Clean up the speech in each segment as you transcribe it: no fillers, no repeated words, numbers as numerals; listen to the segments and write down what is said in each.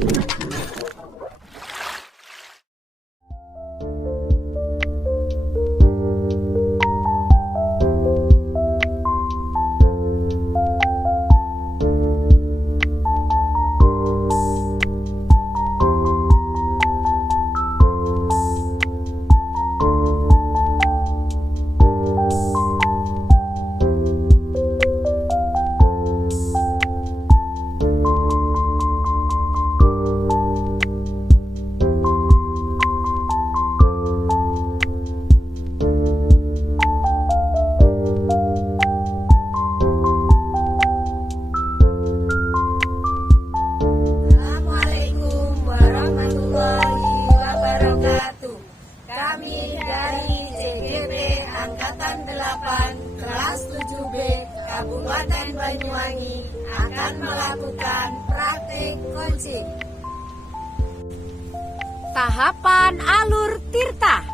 Assalamualaikum warahmatullahi wabarakatuh. Kami dari CGP Angkatan 8 kelas 7B Kabupaten Banyuwangi akan melakukan praktik coaching. Tahapan alur tirta.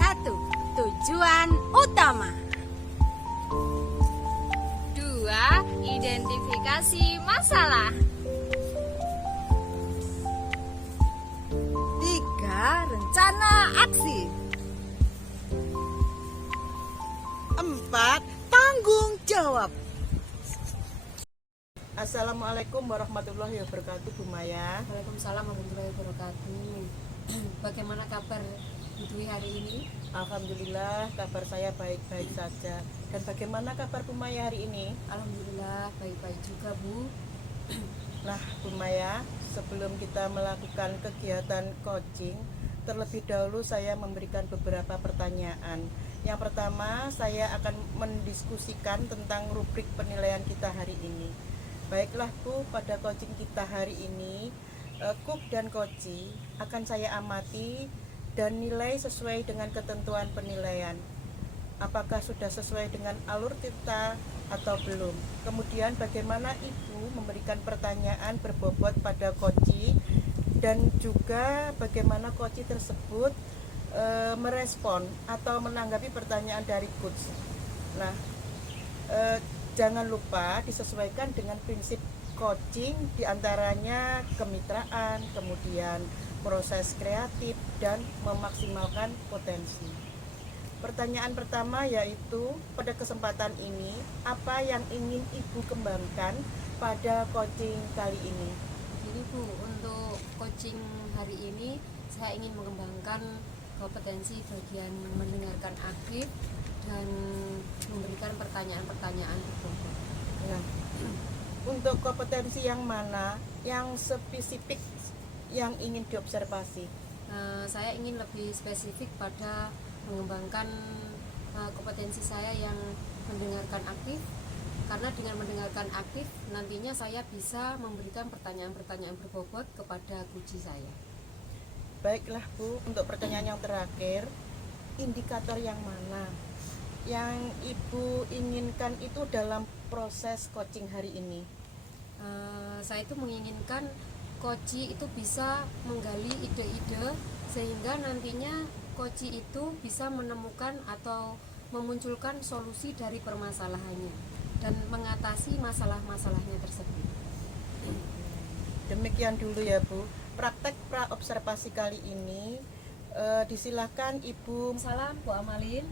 1. Tujuan utama. 2. Identifikasi masalah. 3. Rencana aksi. 4. Tanggung jawab. Assalamualaikum warahmatullahi wabarakatuh, Bu Maya. Waalaikumsalam warahmatullahi wabarakatuh. Bagaimana kabar Bu Dwi hari ini? Alhamdulillah, kabar saya baik-baik saja. Dan bagaimana kabar Bu Maya hari ini? Alhamdulillah baik-baik juga, Bu. Nah, Bu Maya, sebelum kita melakukan kegiatan coaching, terlebih dahulu saya memberikan beberapa pertanyaan. Yang pertama, saya akan mendiskusikan tentang rubrik penilaian kita hari ini. Baiklah Bu, pada coaching kita hari ini, Cook dan Koci akan saya amati dan nilai sesuai dengan ketentuan penilaian. Apakah sudah sesuai dengan alur tirta atau belum? Kemudian bagaimana Ibu memberikan pertanyaan berbobot pada Koci, dan juga bagaimana Koci tersebut merespon atau menanggapi pertanyaan dari coach. Nah, jangan lupa disesuaikan dengan prinsip coaching, diantaranya kemitraan, kemudian proses kreatif, dan memaksimalkan potensi. Pertanyaan pertama yaitu, pada kesempatan ini, apa yang ingin Ibu kembangkan pada coaching kali ini? Jadi Bu, untuk coaching hari ini saya ingin mengembangkan kompetensi bagian mendengarkan aktif dan memberikan pertanyaan-pertanyaan berbobot. Nah, untuk kompetensi yang mana yang spesifik yang ingin diobservasi? Saya ingin lebih spesifik pada mengembangkan kompetensi saya yang mendengarkan aktif, karena dengan mendengarkan aktif nantinya saya bisa memberikan pertanyaan-pertanyaan berbobot kepada coach saya. Baiklah Bu, untuk pertanyaan yang terakhir, indikator yang mana yang Ibu inginkan itu dalam proses coaching hari ini? Saya itu menginginkan coach itu bisa menggali ide-ide sehingga nantinya coach itu bisa menemukan atau memunculkan solusi dari permasalahannya dan mengatasi masalah-masalahnya tersebut. Demikian dulu ya Bu, praktek praobservasi kali ini. Disilakan Ibu. Salam Bu Amalin.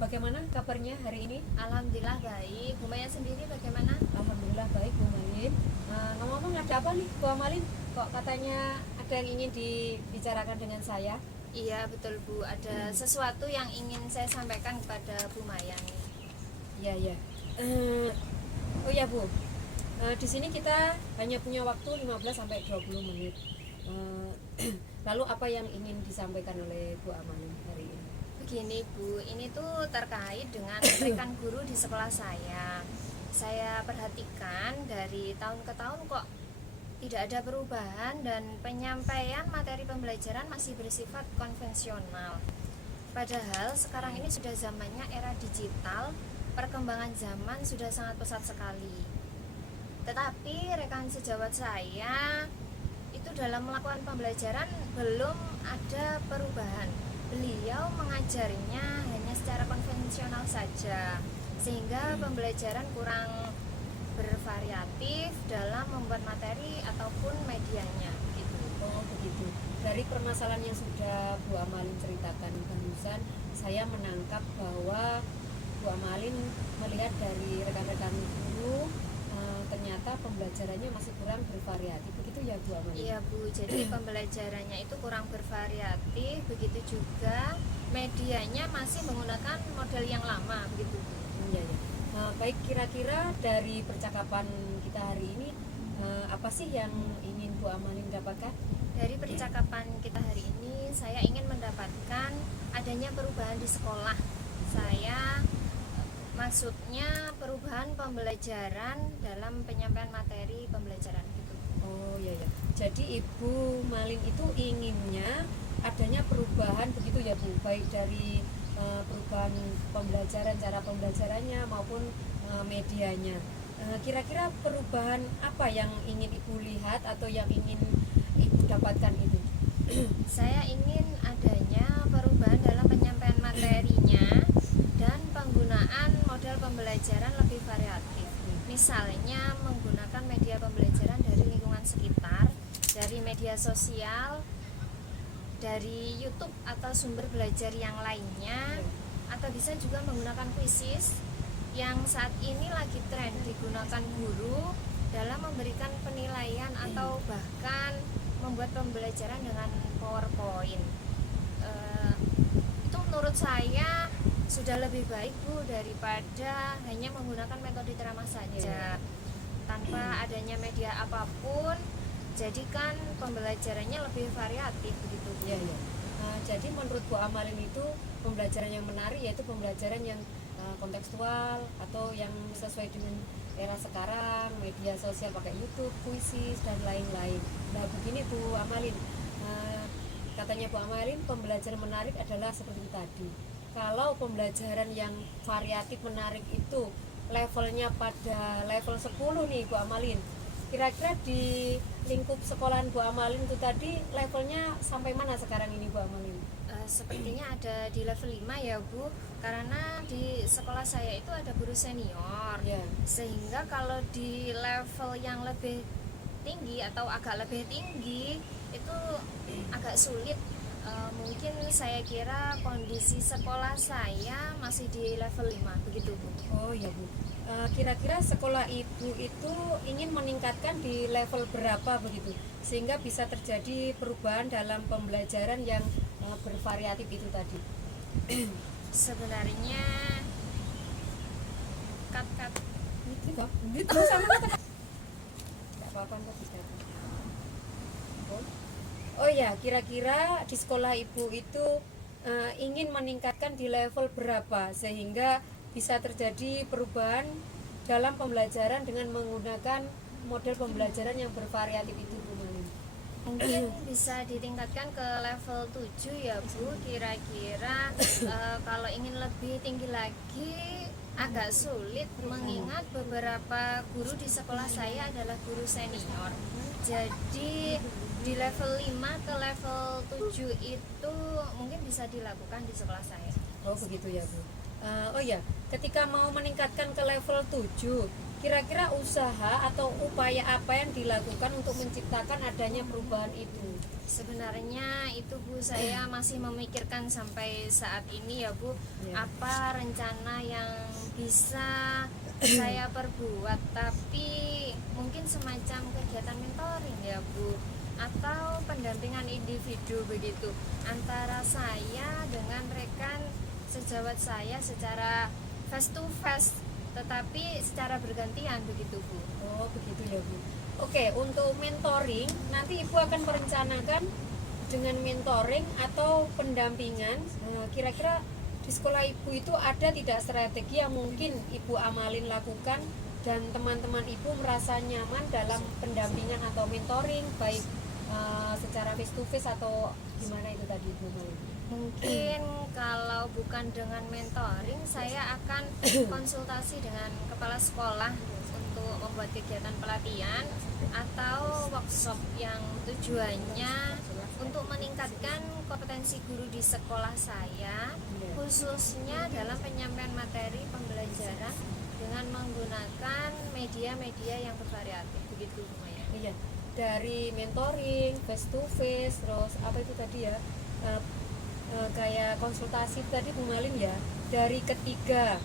Bagaimana kabarnya hari ini? Alhamdulillah baik. Bu Maya sendiri bagaimana? Alhamdulillah baik Bu Amalin. Ngomong-ngomong, ada apa nih Bu Amalin? Kok katanya ada yang ingin dibicarakan dengan saya? Iya betul Bu, ada sesuatu yang ingin saya sampaikan kepada Bu Maya nih. Iya ya. Oh ya Bu, di sini kita hanya punya waktu 15-20 menit. Lalu apa yang ingin disampaikan oleh Bu Amalin hari ini? Begini Bu, ini tuh terkait dengan rekan guru di sekolah saya. Saya perhatikan dari tahun ke tahun kok tidak ada perubahan dan penyampaian materi pembelajaran masih bersifat konvensional. Padahal sekarang ini sudah zamannya era digital, perkembangan zaman sudah sangat pesat sekali. Tetapi rekan sejawat saya itu dalam melakukan pembelajaran belum ada perubahan. Beliau mengajarnya hanya secara konvensional saja, sehingga pembelajaran kurang bervariatif. aktif dalam membuat materi ataupun medianya gitu. Oh begitu. Dari permasalahan yang sudah Bu Amalin ceritakan barusan, saya menangkap bahwa Bu Amalin melihat dari rekan-rekan guru ternyata pembelajarannya masih kurang bervariatif. Begitu ya Bu Amalin? Iya Bu, jadi pembelajarannya itu kurang bervariatif, begitu juga medianya masih menggunakan model yang lama begitu Bu. Iya ya. Baik, kira-kira dari percakapan kita hari ini apa sih yang ingin Bu Amalin dapatkan? Dari percakapan kita hari ini, saya ingin mendapatkan adanya perubahan di sekolah. Saya maksudnya perubahan pembelajaran dalam penyampaian materi pembelajaran gitu. Oh iya ya. Jadi Ibu Malin itu inginnya adanya perubahan begitu ya Bu, baik dari perubahan pembelajaran, cara pembelajarannya maupun medianya. Kira-kira perubahan apa yang ingin Ibu lihat atau yang ingin Ibu dapatkan itu? Saya ingin adanya perubahan dalam penyampaian materinya dan penggunaan model pembelajaran lebih variatif. Misalnya menggunakan media pembelajaran dari lingkungan sekitar, dari media sosial, dari YouTube atau sumber belajar yang lainnya, atau bisa juga menggunakan quizzes yang saat ini lagi tren digunakan guru dalam memberikan penilaian atau bahkan membuat pembelajaran dengan PowerPoint. Itu menurut saya sudah lebih baik Bu daripada hanya menggunakan metode ceramah saja tanpa adanya media apapun. Jadikan pembelajarannya lebih variatif begitu Bu. Iya ya. Jadi menurut Bu Amalin itu pembelajaran yang menarik yaitu pembelajaran yang kontekstual atau yang sesuai dengan era sekarang, media sosial pakai YouTube, quizzes dan lain-lain. Nah begini Bu Amalin, katanya Bu Amalin pembelajaran menarik adalah seperti tadi. Kalau pembelajaran yang variatif menarik itu levelnya pada level 10 nih Bu Amalin, kira-kira di lingkup sekolahan Bu Amalin itu tadi levelnya sampai mana sekarang ini Bu Amalin? Sepertinya ada di level 5 ya Bu, karena di sekolah saya itu ada guru senior Ya. sehingga kalau di level yang lebih tinggi atau agak lebih tinggi itu agak sulit. Mungkin saya kira kondisi sekolah saya masih di level 5 begitu Bu. Oh ya Bu. Kira-kira sekolah Ibu itu ingin meningkatkan di level berapa begitu sehingga bisa terjadi perubahan dalam pembelajaran yang bervariatif itu tadi? Sebenarnya cut Gitu sama kata. Enggak apa-apa kok tidak. Oh ya, kira-kira di sekolah Ibu itu ingin meningkatkan di level berapa sehingga bisa terjadi perubahan dalam pembelajaran dengan menggunakan model pembelajaran yang bervariatif itu Bu Malin? mungkin bisa ditingkatkan ke level 7 ya Bu. Kira-kira kalau ingin lebih tinggi lagi agak sulit mengingat beberapa guru di sekolah saya adalah guru senior. Jadi di level 5 ke level 7 itu mungkin bisa dilakukan di sekolah saya. Oh begitu ya Bu. Oh ya, ketika mau meningkatkan ke level 7, kira-kira usaha atau upaya apa yang dilakukan untuk menciptakan adanya perubahan itu? Sebenarnya itu Bu, saya masih memikirkan sampai saat ini ya Bu, Ya. apa rencana yang bisa saya perbuat, tapi mungkin semacam kegiatan mentoring ya Bu, atau pendampingan individu begitu antara saya dengan rekan sejawat saya secara face to face, tetapi secara bergantian begitu Bu. Oh begitu ya Bu. Oke, untuk mentoring nanti Ibu akan merencanakan dengan mentoring atau pendampingan. Kira-kira di sekolah Ibu itu ada tidak strategi yang mungkin Ibu Amalin lakukan dan teman-teman Ibu merasa nyaman dalam pendampingan atau mentoring baik secara face to face atau gimana itu tadi Ibu Amalin? Mungkin kalau bukan dengan mentoring, saya akan konsultasi dengan kepala sekolah untuk membuat kegiatan pelatihan atau workshop yang tujuannya untuk meningkatkan kompetensi guru di sekolah saya, khususnya dalam penyampaian materi pembelajaran dengan menggunakan media-media yang bervariatif, begitu Bu Maya. Iya, dari mentoring, face to face, terus apa itu tadi ya, kayak konsultasi tadi Bu Malin ya, dari ketiga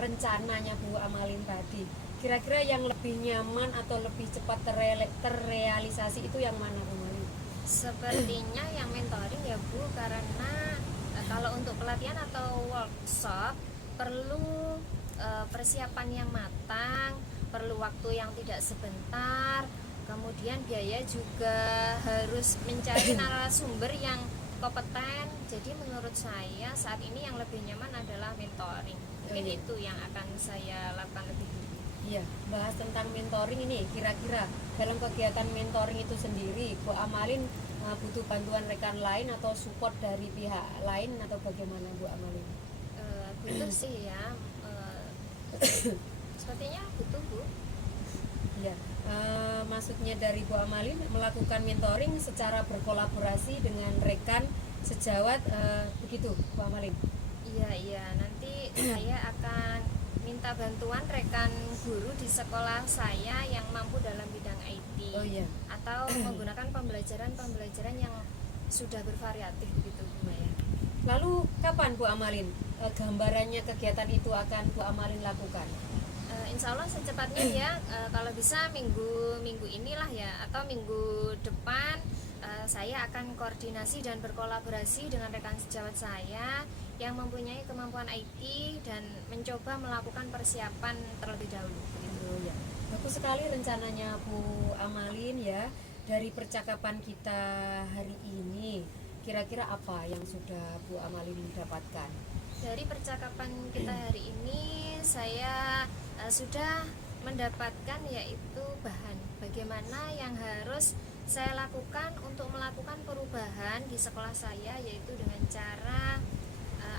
rencananya Bu Amalin tadi, kira-kira yang lebih nyaman atau lebih cepat terrealisasi itu yang mana Bu Malin? Sepertinya yang mentoring ya Bu, karena kalau untuk pelatihan atau workshop perlu persiapan yang matang, perlu waktu yang tidak sebentar, kemudian biaya juga harus mencari narasumber yang kompeten. Jadi menurut saya saat ini yang lebih nyaman adalah mentoring. Mungkin Iya. itu yang akan saya lakukan lebih dulu. Iya, bahas tentang mentoring ini, kira-kira dalam kegiatan mentoring itu sendiri Bu Amalin butuh bantuan rekan lain atau support dari pihak lain atau bagaimana Bu Amalin? Butuh sih ya, sepertinya butuh Bu. Iya, maksudnya dari Bu Amalin melakukan mentoring secara berkolaborasi dengan rekan sejawat, begitu Bu Amalin? Iya, nanti saya akan minta bantuan rekan guru di sekolah saya yang mampu dalam bidang IT. Oh iya. Atau menggunakan pembelajaran yang sudah bervariatif begitu Bu Maya. Lalu kapan Bu Amalin gambarannya kegiatan itu akan Bu Amalin lakukan? Insya Allah secepatnya ya, kalau bisa minggu inilah ya, atau minggu depan saya akan koordinasi dan berkolaborasi dengan rekan sejawat saya yang mempunyai kemampuan IT dan mencoba melakukan persiapan terlebih dahulu. Oh ya, bagus sekali rencananya Bu Amalin ya. Dari percakapan kita hari ini, kira-kira apa yang sudah Bu Amalin dapatkan? Dari percakapan kita hari ini saya sudah mendapatkan yaitu bahan bagaimana yang harus saya lakukan untuk melakukan perubahan di sekolah saya, yaitu dengan cara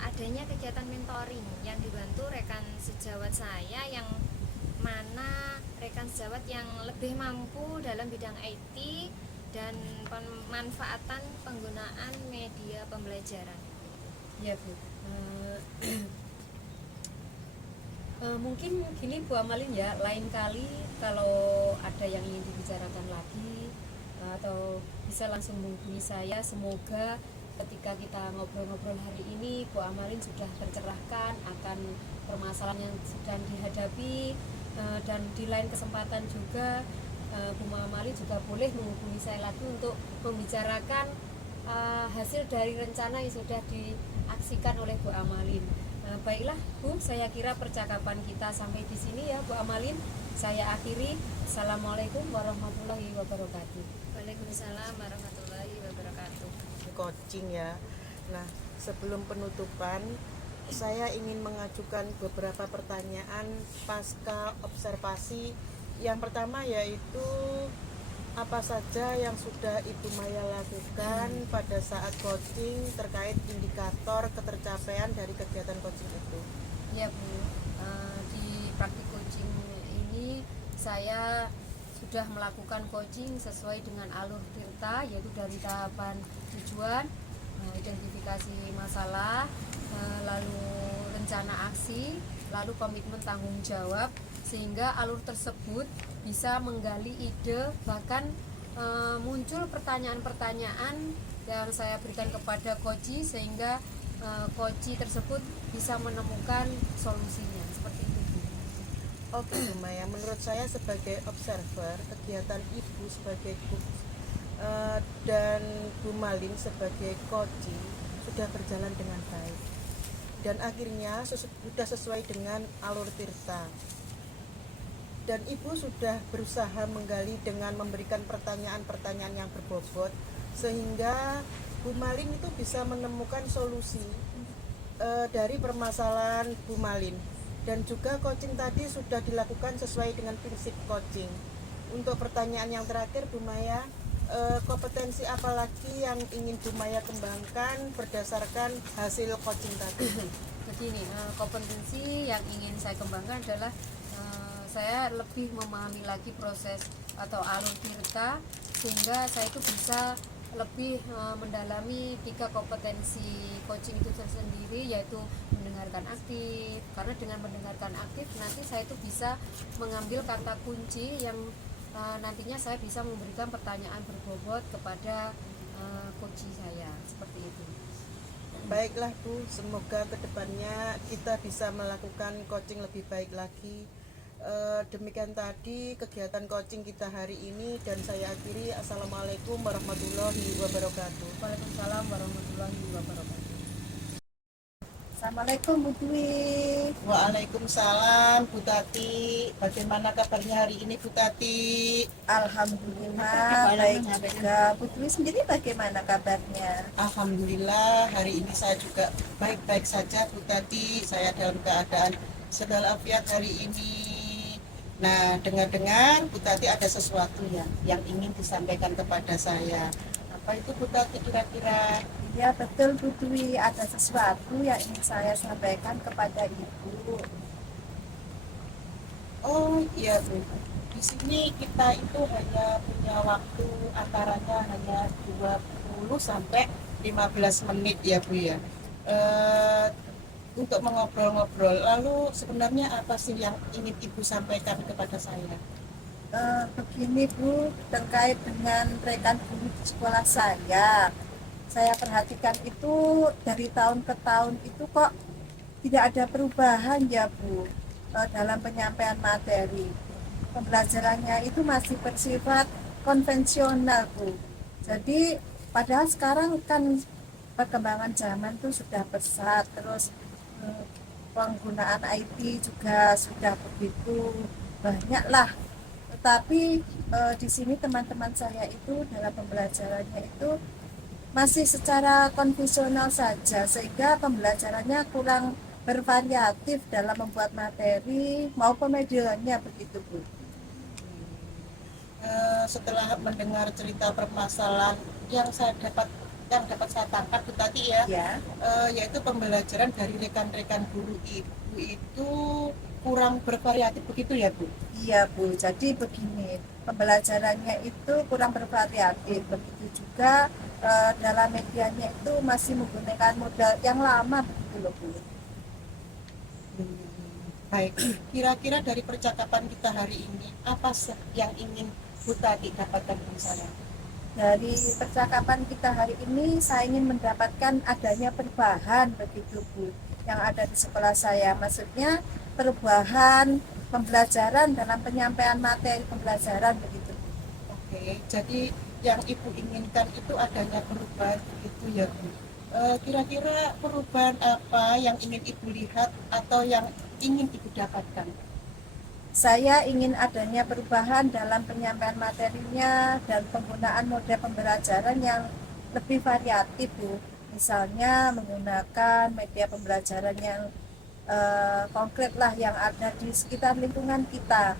adanya kegiatan mentoring yang dibantu rekan sejawat saya, yang mana rekan sejawat yang lebih mampu dalam bidang IT dan pemanfaatan penggunaan media pembelajaran. Ya Bu, mungkin gini Bu Amalin ya, lain kali kalau ada yang ingin dibicarakan lagi atau bisa langsung menghubungi saya. Semoga ketika kita ngobrol-ngobrol hari ini Bu Amalin sudah tercerahkan akan permasalahan yang sedang dihadapi, dan di lain kesempatan juga Bu Amalin juga boleh menghubungi saya lagi untuk membicarakan hasil dari rencana yang sudah diaksikan oleh Bu Amalin. Baiklah Bu, saya kira percakapan kita sampai di sini ya Bu Amalin. Saya akhiri. Assalamualaikum warahmatullahi wabarakatuh. Waalaikumsalam warahmatullahi wabarakatuh. Coaching ya. Nah, sebelum penutupan saya ingin mengajukan beberapa pertanyaan pasca observasi. Yang pertama yaitu apa saja yang sudah Ibu Maya lakukan pada saat coaching terkait indikator ketercapaian dari kegiatan coaching itu? Ya Bu, di praktik coaching ini saya sudah melakukan coaching sesuai dengan alur tirta, yaitu dari tahapan tujuan, identifikasi masalah, lalu rencana aksi, lalu komitmen tanggung jawab, sehingga alur tersebut bisa menggali ide, bahkan muncul pertanyaan-pertanyaan yang saya berikan kepada coach, sehingga coach tersebut bisa menemukan solusinya. Seperti itu Bu. Oke Bu Maya, menurut saya sebagai observer kegiatan Ibu sebagai coach dan Bu Malin sebagai coach sudah berjalan dengan baik dan akhirnya sudah sesuai dengan alur tirta, dan Ibu sudah berusaha menggali dengan memberikan pertanyaan-pertanyaan yang berbobot sehingga Bu Malin itu bisa menemukan solusi dari permasalahan Bu Malin. Dan juga coaching tadi sudah dilakukan sesuai dengan prinsip coaching. Untuk pertanyaan yang terakhir Bu Maya, kompetensi apa lagi yang ingin Bu Maya kembangkan berdasarkan hasil coaching tadi? Begini, kompetensi yang ingin saya kembangkan adalah saya lebih memahami lagi proses atau alur tirta, sehingga saya itu bisa lebih mendalami 3 kompetensi coaching itu tersendiri, yaitu mendengarkan aktif. Karena dengan mendengarkan aktif nanti saya itu bisa mengambil kata kunci yang nantinya saya bisa memberikan pertanyaan berbobot kepada coach saya, seperti itu. Baiklah Bu, semoga kedepannya kita bisa melakukan coaching lebih baik lagi. Demikian tadi kegiatan coaching kita hari ini, dan saya akhiri. Assalamualaikum warahmatullahi wabarakatuh. Waalaikumsalam warahmatullahi wabarakatuh. Assalamualaikum Bu Dwi. Waalaikumsalam Bu Tati. Bagaimana kabarnya hari ini Bu Tati? Alhamdulillah baik juga. Bu Dwi sendiri bagaimana kabarnya? Alhamdulillah hari ini saya juga baik-baik saja Bu Tati. Saya dalam keadaan segala afiat hari ini. Nah, dengar-dengar Bu Tati ada sesuatu yang ingin disampaikan kepada saya. Apa itu Bu Tati kira-kira? Ya betul Bu Dwi, ada sesuatu yang ingin saya sampaikan kepada Ibu. Oh iya Bu, di sini kita itu hanya punya waktu antaranya hanya 20 sampai 15 menit ya Bu ya. Untuk mengobrol-ngobrol. Lalu sebenarnya apa sih yang ingin Ibu sampaikan kepada saya? Begini Bu, terkait dengan rekan guru di sekolah saya perhatikan itu dari tahun ke tahun itu kok tidak ada perubahan ya Bu, dalam penyampaian materi. Pembelajarannya itu masih bersifat konvensional Bu. Jadi padahal sekarang kan perkembangan zaman itu sudah pesat, terus penggunaan IT juga sudah begitu banyak lah. Tetapi di sini teman-teman saya itu dalam pembelajarannya itu masih secara konvensional saja, sehingga pembelajarannya kurang bervariatif dalam membuat materi maupun medianya, begitu Bu. Setelah mendengar cerita permasalahan yang dapat saya tangkap Bu Tati ya, yaitu pembelajaran dari rekan-rekan guru Ibu itu kurang bervariatif begitu ya Bu? Iya Bu, jadi begini, pembelajarannya itu kurang bervariatif, begitu juga dalam medianya itu masih menggunakan modal yang lama, begitu loh Bu. Baik, kira-kira dari percakapan kita hari ini, apa yang ingin Bu Tati dapatkan dari saya? Dari percakapan kita hari ini, saya ingin mendapatkan adanya perubahan, begitu Bu, yang ada di sekolah saya. Maksudnya perubahan pembelajaran dalam penyampaian materi pembelajaran, begitu. Oke, jadi yang Ibu inginkan itu adanya perubahan begitu ya Bu. Kira-kira perubahan apa yang ingin Ibu lihat atau yang ingin Ibu dapatkan? Saya ingin adanya perubahan dalam penyampaian materinya dan penggunaan mode pembelajaran yang lebih variatif Bu. Misalnya menggunakan media pembelajaran yang konkret lah yang ada di sekitar lingkungan kita.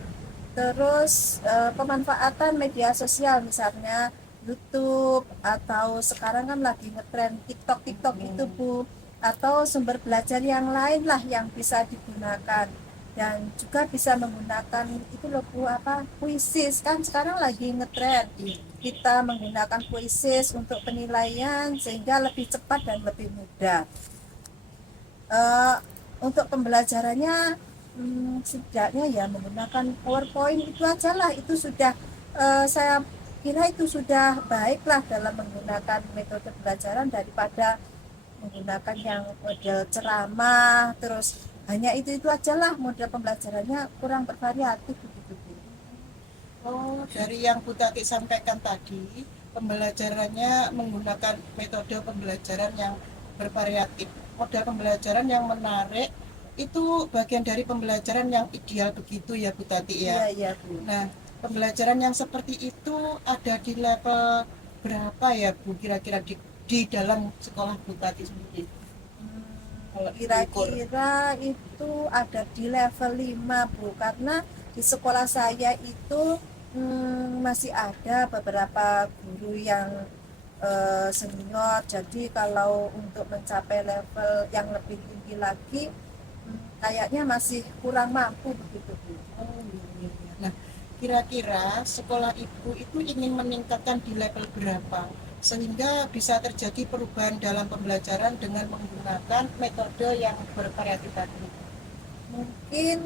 Terus pemanfaatan media sosial, misalnya YouTube, atau sekarang kan lagi ngetren TikTok itu Bu, atau sumber belajar yang lain lah yang bisa digunakan. Dan juga bisa menggunakan itu loh Bu, Quizzes, kan sekarang lagi ngetren. Kita menggunakan Quizzes untuk penilaian sehingga lebih cepat dan lebih mudah. Untuk pembelajarannya setidaknya ya menggunakan PowerPoint itu aja lah, itu sudah saya kira itu sudah baiklah dalam menggunakan metode pembelajaran daripada menggunakan yang model ceramah, terus hanya itu aja lah, model pembelajarannya kurang bervariatif begitu Bu. Oh, dari yang Bu Tati sampaikan tadi, pembelajarannya menggunakan metode pembelajaran yang bervariatif, model pembelajaran yang menarik, itu bagian dari pembelajaran yang ideal begitu ya Bu Tati ya? Iya Bu. Nah, pembelajaran yang seperti itu ada di level berapa ya Bu kira-kira di dalam sekolah Bu Tati sendiri? Kira-kira itu ada di level 5 Bu, karena di sekolah saya itu masih ada beberapa guru yang senior, jadi kalau untuk mencapai level yang lebih tinggi lagi kayaknya masih kurang mampu begitu Bu. Oh, iya. Nah, kira-kira sekolah Ibu itu ingin meningkatkan di level berapa? sehingga bisa terjadi perubahan dalam pembelajaran dengan menggunakan metode yang bervariatif tadi? Mungkin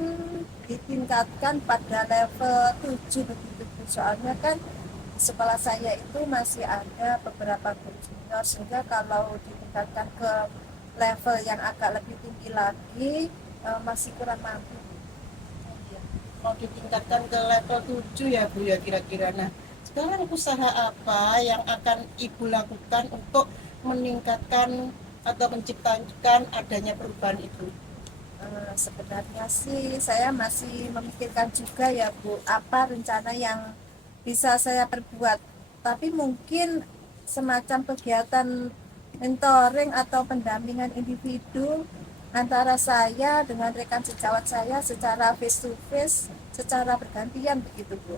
ditingkatkan pada level 7 begitu Bu. Soalnya kan di sekolah saya itu masih ada beberapa guru junior, sehingga kalau ditingkatkan ke level yang agak lebih tinggi lagi masih kurang mampu. Mau ditingkatkan ke level 7 ya Bu ya kira-kira. Nah, sekarang usaha apa yang akan Ibu lakukan untuk meningkatkan atau menciptakan adanya perubahan itu? Sebenarnya sih saya masih memikirkan juga ya Bu, apa rencana yang bisa saya perbuat. Tapi mungkin semacam kegiatan mentoring atau pendampingan individu antara saya dengan rekan sejawat saya secara face to face, secara bergantian begitu Bu.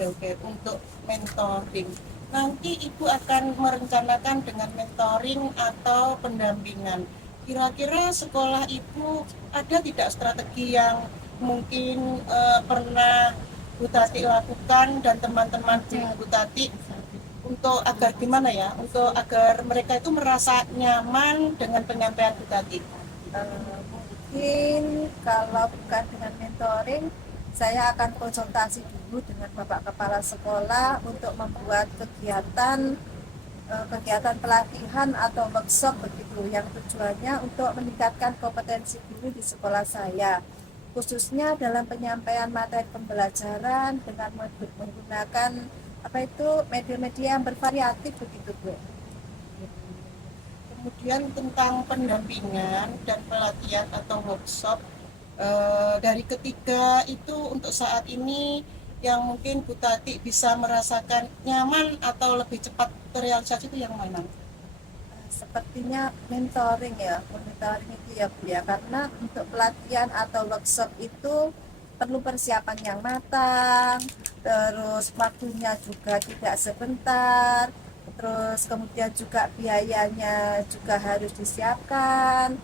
Oke, untuk mentoring. Nanti Ibu akan merencanakan dengan mentoring atau pendampingan. Kira-kira sekolah Ibu ada tidak strategi yang mungkin pernah Bu Tati lakukan dan teman-teman Bu Tati untuk agar gimana ya? Untuk agar mereka itu merasa nyaman dengan penyampaian Bu Tati. Mungkin kalau bukan dengan mentoring, saya akan konsultasi dulu dengan Bapak Kepala Sekolah untuk membuat kegiatan pelatihan atau workshop begitu, yang tujuannya untuk meningkatkan kompetensi guru di sekolah saya, khususnya dalam penyampaian materi pembelajaran dengan menggunakan media-media yang bervariatif begitu Bu. Kemudian tentang pendampingan dan pelatihan atau workshop dari ketiga itu untuk saat ini yang mungkin Bu Tati bisa merasakan nyaman atau lebih cepat terrealisasi itu yang mana? Sepertinya mentoring itu ya Bu ya, karena untuk pelatihan atau workshop itu perlu persiapan yang matang, terus waktunya juga tidak sebentar, terus kemudian juga biayanya juga harus disiapkan,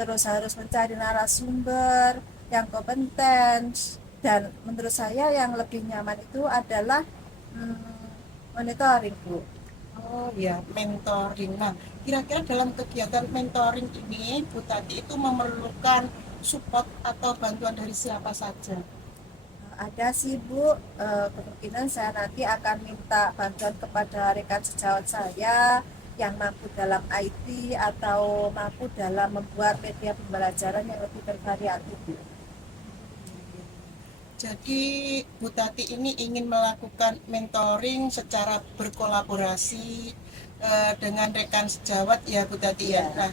terus harus mencari narasumber yang kompeten. Dan menurut saya yang lebih nyaman itu adalah monitoring Bu. Oh ya, mentoring. Nah, kira-kira dalam kegiatan mentoring ini Bu Tati itu memerlukan support atau bantuan dari siapa saja? Ada sih Bu, kemungkinan saya nanti akan minta bantuan kepada rekan sejawat saya yang mampu dalam IT atau mampu dalam membuat media pembelajaran yang lebih bervariatif Bu. Jadi Bu Tati ini ingin melakukan mentoring secara berkolaborasi dengan rekan sejawat ya Bu Tati ya. Nah,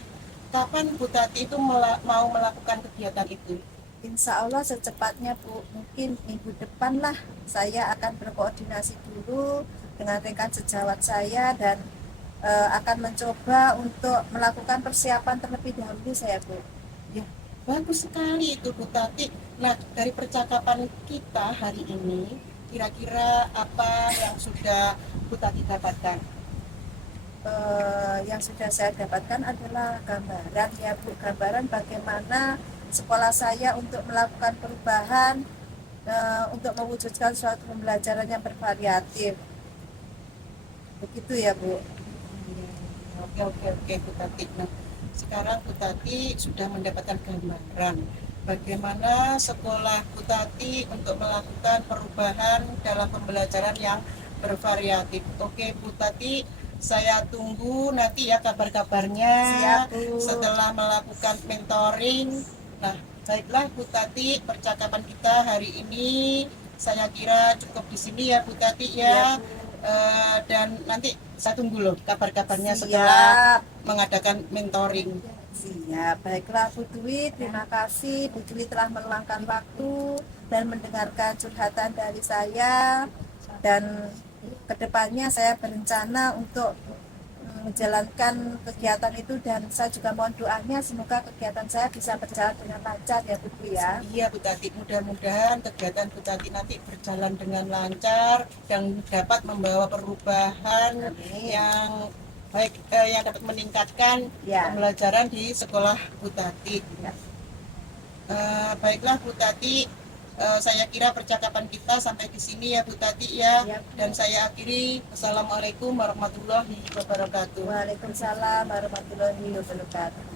kapan Bu Tati itu mau melakukan kegiatan itu? Insya Allah secepatnya Bu, mungkin minggu depan lah saya akan berkoordinasi dulu dengan rekan sejawat saya dan akan mencoba untuk melakukan persiapan terlebih dahulu saya Bu. Ya, bagus sekali itu Bu Tati. Nah, dari percakapan kita hari ini, kira-kira apa yang sudah Bu Tati dapatkan? Yang sudah saya dapatkan adalah gambaran ya Bu, gambaran bagaimana sekolah saya untuk melakukan perubahan, untuk mewujudkan suatu pembelajaran yang bervariatif. Begitu ya Bu. Oke Bu Tati. Nah, sekarang Bu Tati sudah mendapatkan gambaran bagaimana sekolah Bu Tati untuk melakukan perubahan dalam pembelajaran yang bervariatif. Oke Bu Tati, saya tunggu nanti ya kabar-kabarnya. Siap, Bu. Setelah melakukan mentoring. Nah, baiklah Bu Tati, percakapan kita hari ini saya kira cukup di sini ya Bu Tati ya. Dan nanti saya tunggu loh kabar-kabarnya setelah mengadakan mentoring. Siap, baiklah Bu Dwi, terima kasih Bu Dwi telah meluangkan waktu dan mendengarkan curhatan dari saya. Dan kedepannya saya berencana untuk menjalankan kegiatan itu, dan saya juga mohon doanya semoga kegiatan saya bisa berjalan dengan lancar ya Bu Dwi ya. Iya Bu Tati, mudah-mudahan kegiatan Bu Tati nanti berjalan dengan lancar dan dapat membawa perubahan yang baik, yang dapat meningkatkan pembelajaran di sekolah Bu Tati. Baiklah Bu Tati, Saya kira percakapan kita sampai di sini ya Bu Tati ya. Ya. Dan saya akhiri. Assalamualaikum warahmatullahi wabarakatuh. Waalaikumsalam warahmatullahi wabarakatuh.